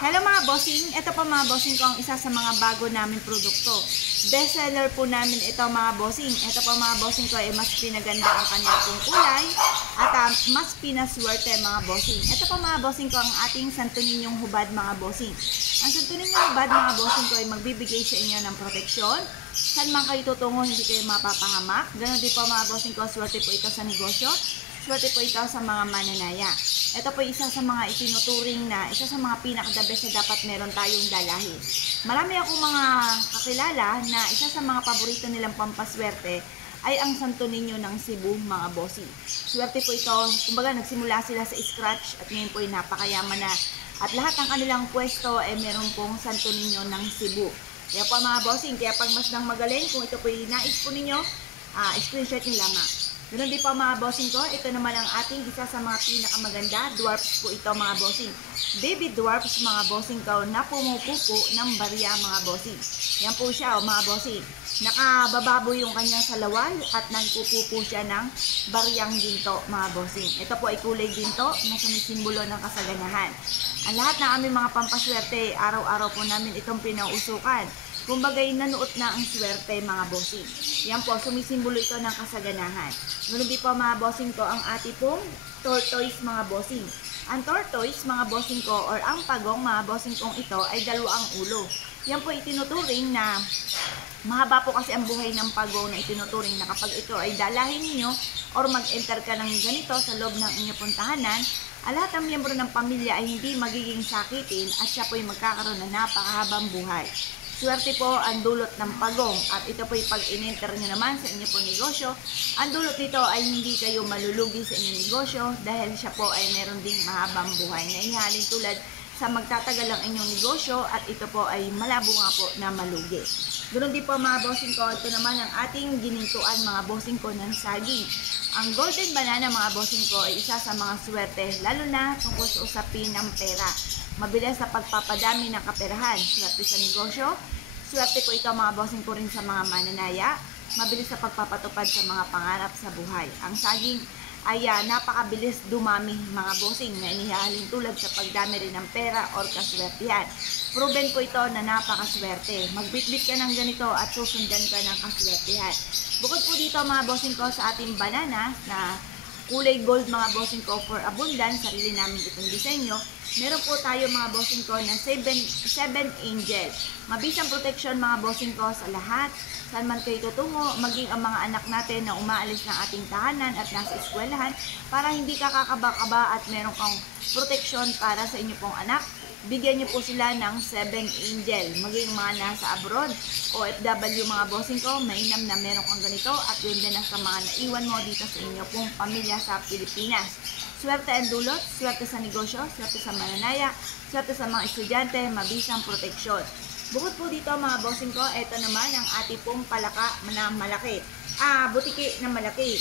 Hello mga bossing, ito po mga bossing ko ang isa sa mga bago namin produkto. Best seller po namin ito mga bossing. Ito po mga bossing ko ay mas pinaganda ang kanya pong kulay at mas pinaswerte mga bossing. Ito po mga bossing ko ang ating Santo Niñong hubad mga bossing. Ang Santo Niñong hubad mga bossing ko ay magbibigay sa inyo ng proteksyon. Saan man kayo tutungo, hindi kayo mapapahamak. Ganon din po mga bossing ko, swerte po ito sa negosyo. Swerte po ito sa mga mananaya. Ito po isa sa mga itinuturing na isa sa mga pinaka-the best na dapat meron tayong dalahin. Marami akong mga kakilala na isa sa mga paborito nilang pampaswerte ay ang Santo Niño ng Cebu mga bossing. Swerte po ito, kumbaga nagsimula sila sa scratch at ngayon po ay napakayaman na. At lahat ng kanilang pwesto ay meron pong Santo Niño ng Cebu. Kaya po mga bossing, kaya pag mas nang magaling, kung ito po yung nais po ninyo, screenshot nyo lang. Ganun din po mga bossing ko, ito naman ang ating isa sa mga pinakamaganda, dwarfs po ito mga bossing. Baby dwarfs mga bossing ko na pumupupo ng barya mga bossing. Yan po siya mga bossing. Nakabababo yung kanyang salawan at nagpupupo siya ng baryang ginto mga bossing. Ito po ay kulay ginto na sumisimbolo ng kasaganahan. Ang lahat ng aming mga pampaswerte, araw-araw po namin itong pinausukan. Kumbagay nanuot na ang swerte mga bossing. Yan po, sumisimbolo ito ng kasaganahan. Ngunit di po mga bossing ko ang ati pong tortoise mga bossing. Ang tortoise mga bossing ko or ang pagong mga bossing kong ito ay dalawang ulo. Yan po itinuturing na mahaba po kasi ang buhay ng pagong na itinuturing na kapag ito ay dalahin niyo or mag-enter ka ng ganito sa loob ng inyong puntahanan, lahat ng miyembro ng pamilya ay hindi magiging sakitin at siya po ay magkakaroon ng napakahabang buhay. Swerte po ang dulot ng pagong at ito po yung pag in-enter nyo naman sa inyo po negosyo. Ang dulot nito ay hindi kayo malulugi sa inyong negosyo dahil siya po ay meron ding mahabang buhay na ihalin tulad sa magtatagal ang inyong negosyo at ito po ay malabo nga po na malugi. Ganoon din po mga bossing ko, ito naman ang ating ginintuan mga bossing ko ng saging. Ang golden banana mga bossing ko ay isa sa mga swerte lalo na tungkol sa usapin ng pera. Mabilis sa pagpapadami ng kaperahan, swerte sa negosyo, swerte po ito mga bossing ko rin sa mga mananaya, mabilis sa pagpapatupad sa mga pangarap sa buhay. Ang saging ay napakabilis dumami mga bossing na inihahalin tulad sa pagdami rin ng pera or kaswertihan. Proven po ito na napakaswerte. Magbitbit ka ng ganito at susundan ka ng kaswertihan. Bukod po dito mga bossing ko sa ating banana na kulay gold mga bossing ko for abundance, sarili namin itong disenyo. Meron po tayo mga bossing ko na 7 angel. Mabisang protection mga bossing ko sa lahat. Saan man kayo tutungo, maging ang mga anak natin na umaalis ng ating tahanan at nasa eskwelahan para hindi ka kakaba-kaba at meron kang protection para sa inyo pong anak. Bigyan niyo po sila ng 7 angel. Maging mga nasa abroad, OFW mga bossing ko, mainam na meron kang ganito at yun din sa mga naiwan mo dito sa inyo pong pamilya sa Pilipinas. Swerte ang dulot, swerte sa negosyo, swerte sa mananaya, swerte sa mga estudyante, mabisang proteksyon. Bukod po dito mga bossing ko, ito naman ang ating pong palaka na malaki. Butiki na malaki.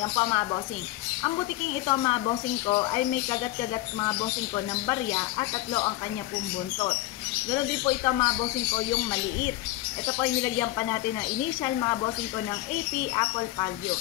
Yan po mga bossing. Ang butiking ito mga bossing ko ay may kagat-kagat mga bossing ko ng barya at 3 ang kanya pong buntot. Ganoon din po ito mga bossing ko yung maliit. Ito po ay nilagyan pa natin ng initial mga bossing ko ng AP Apple Pagyo.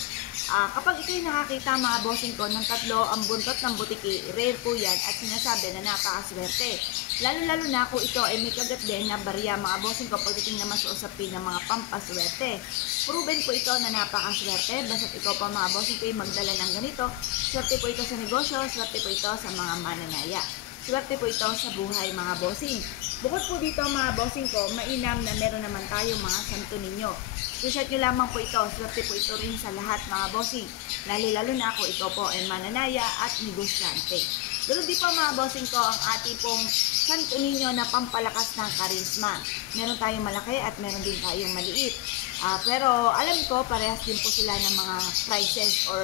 Kapag ito'y nakakita mga bossing ko ng 3 ang buntot ng butiki, rare po yan at sinasabi na napakaswerte. Lalo-lalo na kung ito ay may kagat din na barya mga bossing ko pagdating naman sa usapin ng mga pampaswerte. Proven po ito na napakaswerte, basta't ikaw pa mga bossing ko ay magdala ng ganito. Swerte po ito sa negosyo, swerte po ito sa mga mananaya. Swerte po ito sa buhay mga bossing. Bukod po dito mga bossing ko, mainam na meron naman tayo mga Santo Niño. Screenshot nyo lamang po ito, swerte po ito rin sa lahat mga bossing. Lalo-lalo na ako ito po ay mananaya at negosyante. Pero di pa mga bossing ko ang ating pong Santo Niño na pampalakas ng karisma. Meron tayong malaki at meron din tayong maliit. Pero alam ko parehas din po sila ng mga prices or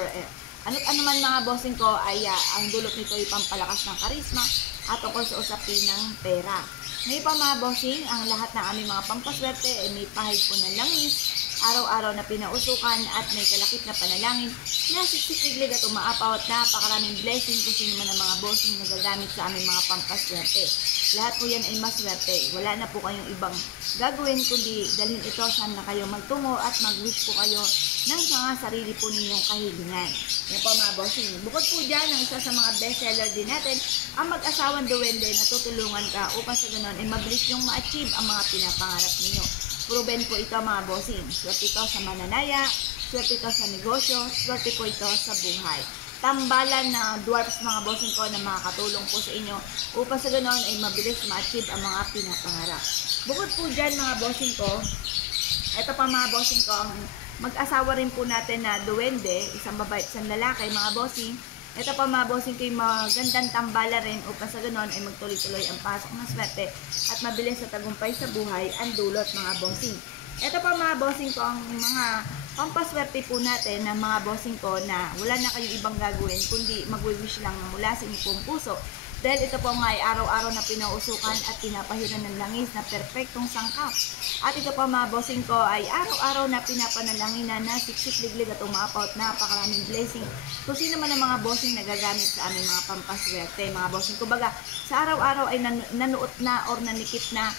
ano man mga bossing ko ay ang dulot nito ay pampalakas ng karisma at tungkol sa usapin ng pera. Ngayon pa mga bossing, ang lahat ng aming mga pampaswerte ay may pahid po ng langis, araw-araw na pinausukan at may kalakip na panalangin na siksik-siglig at umaapaw at napakaraming blessing kung sino man ang mga bossing na gagamit sa aming mga pampaswerte. Lahat po yan ay maswerte. Wala na po kayong ibang gagawin kundi dalhin ito saan na kayo magtungo at mag-wish po kayo ng mga sarili po ninyong kahilingan. Yan po mga bossing. Bukod po dyan, ang isa sa mga bestseller din natin, ang mag-asawang duwende na tutulungan ka upang sa ganon ay mabilis yung ma-achieve ang mga pinapangarap ninyo. Proven po ito mga bossing. Swerte ito sa mananaya, swerte ito sa negosyo, swerte po ito sa buhay. Tambalan na dwarfs mga bossing ko na makakatulong po sa inyo upang sa ganon ay mabilis ma-achieve ang mga pinapangarap. Bukod po dyan mga bossing ko, ito pa mga bossing ko, ang mag-asawa rin po natin na duwende, isang babae at isang lalaki mga bossing. Ito pa mga bossing ko yung magandang tambala rin upang sa ganon ay magtuloy-tuloy ang pasok ng swerte at mabilis sa tagumpay sa buhay ang dulot mga bossing. Ito pa mga bossing ko ang mga pampaswerte po natin na mga bossing ko na wala na kayong ibang gagawin kundi mag-wish lang mula sa inyong pong puso. Dahil ito po nga ay araw-araw na pinausukan at pinapahiran ng langis na perpektong sangkap. At ito po mga bossing ko ay araw-araw na pinapanalangin na siksik-liglig at umapaw at napakaraming blessing. Kung sino man ang mga bossing na gagamit sa aming mga pampaswerte, mga bossing ko baga sa araw-araw ay nanuot na or nanikip na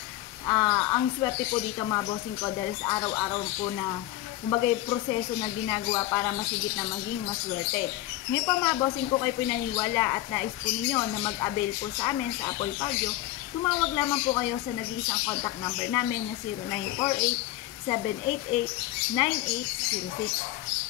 ang swerte po dito mga bossing ko dahil sa araw-araw po na kumbaga proseso na ginagawa para masigit na maging maswerte. Ngayon pa mga bossing ko kayo po naniwala at nais po ninyo na mag-avail po sa amin sa Apple Pagyo, tumawag lamang po kayo sa nag-iisang contact number namin na 0948-788-9806.